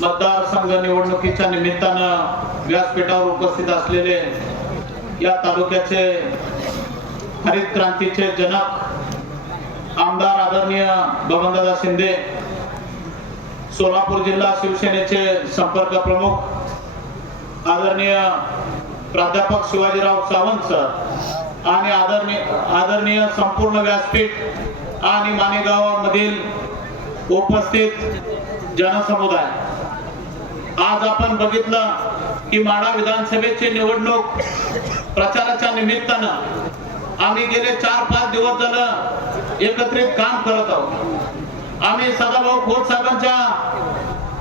मतदारसंघ निवडणुकीच्या निमित्तानं व्यासपीठावर उपस्थित असलेले या तालुक्याचे हरित क्रांतीचे जनक आमदार आदरणीय बबनदादा शिंदे सोलापूर जिल्हा शिवसेनेचे संपर्क प्रमुख आदरणीय प्राध्यापक शिवाजीराव सावंत सर आणि आदरणीय आदरणीय संपूर्ण व्यासपीठ आणि मानेगावामधील उपस्थित जनसमुदाय. आज आपण बघितलं की माडा विधानसभेची निवडणूक प्रचाराच्या निमित्तानं आम्ही गेले चार पाच दिवस झालं एकत्रित काम करत आहोत. आम्ही सदाभाऊ खोत साहेबांच्या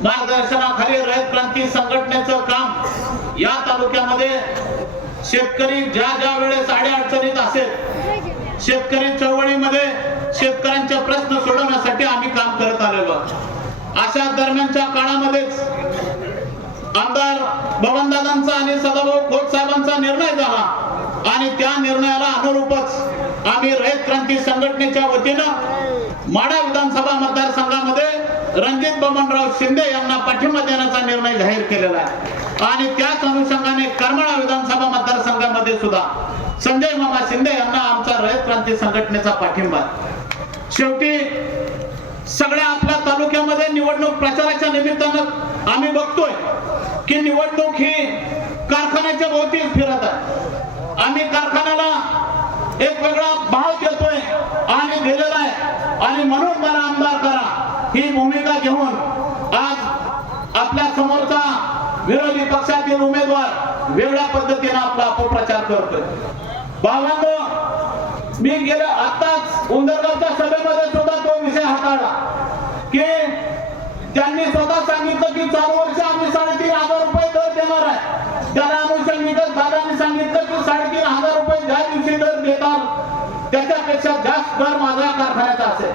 मार्गदर्शनाखाली रयत क्रांती संघटनेचं काम या तालुक्यामध्ये शेतकरी ज्या ज्या वेळेस अडचणीत असेल शेतकरी चळवळीमध्ये शेतकऱ्यांचे प्रश्न सोडवण्यासाठी आम्ही काम करत आलेलो अशा दरम्यानच्या काळामध्येच आमदार बबनदादांचा आणि सदाभाऊ खोत साहेबांचा निर्णय झाला. आणि त्या निर्णयाला अनुरूपच आम्ही रयत क्रांती संघटनेच्या वतीनं माडा विधानसभा मतदारसंघामध्ये रणजित बबनराव शिंदे यांना पाठिंबा देण्याचा निर्णय जाहीर केलेला आहे. आणि त्याच अनुषंगाने करमाळा विधानसभा मतदारसंघामध्ये सुद्धा संजय मामा शिंदे यांना आमचा रयत क्रांती संघटनेचा पाठिंबा शेवटी सगळ्या आपल्या तालुक्यामध्ये निवडणूक प्रचाराच्या निमित्तानं आम्ही बघतोय की निवडणूक ही भोवतीच फिरत. आहे आम्ही कारखान्याला एक वेगळा भाव देतोय आणि दिलेला आहे. आणि म्हणून मला आमदार करा. ही भूमिका घेऊन आज आपल्या समोरचा विरोधी पक्षातील उमेदवार वेगळ्या पद्धतीने आपला अपप्रचार करतोय. भावांनो मी गेल्या आताच उंदरगावच्या सभेमध्ये सांगितलं की साडेतीन हजार रुपये ज्या दिवशी दर देतात त्याच्यापेक्षा जास्त दर माझ्या कारखान्याचा असेल.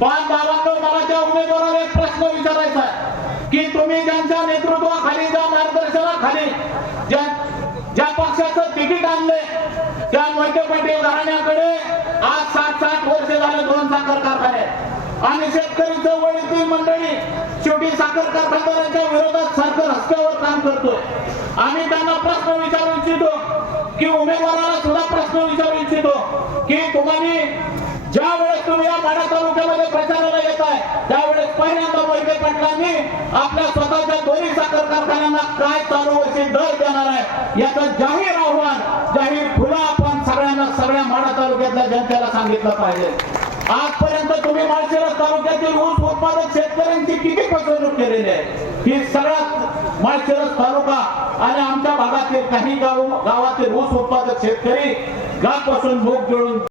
पण बाबांनो मला त्या उमेदवाराला एक प्रश्न विचारायचा आहे की तुम्ही ज्यांच्या नेतृत्वाखाली ज्या मार्गदर्शनाखाली ज्या ज्या पक्षाचं तिकीट आणले त्या मोहिते पाटील घराण्याकडे आज सात सात वर्ष झाले दोन साखर कारखाने आणि शेतकरी चळवळीतील मंडळी शेवटी साखर कारखानदारांच्या विरोधात साखर हस्त्यावर काम करतोय आम्ही त्यांना प्रश्न विचारू इच्छितो की उमेदवाराला सुद्धा प्रश्न विचारू इच्छितो की तुम्हाला ज्या वेळेस तुम्ही या माडा तालुक्यामध्ये प्रचाराला येत आहे त्यावेळेस पहिल्यांदा मोहिते पाटलांनी आपल्या स्वतःच्या दोन्ही साखर कारखान्यांना काय चालू वर्षी दर देणार आहे याचं जाहीर आव्हान जाहीर खुला आपण सगळ्यांना सगळ्या माडा तालुक्यातल्या जनतेला सांगितलं पाहिजे. आजपर्यंत तुम्ही माळशिरस तालुक्यातील ऊस उत्पादक शेतकऱ्यांची किती फसवणूक केलेली आहे? ही सगळ्यात माळशिरस तालुका आणि आमच्या भागातील काही गाव गावातील ऊस उत्पादक शेतकरी गावापासून भूक गिळून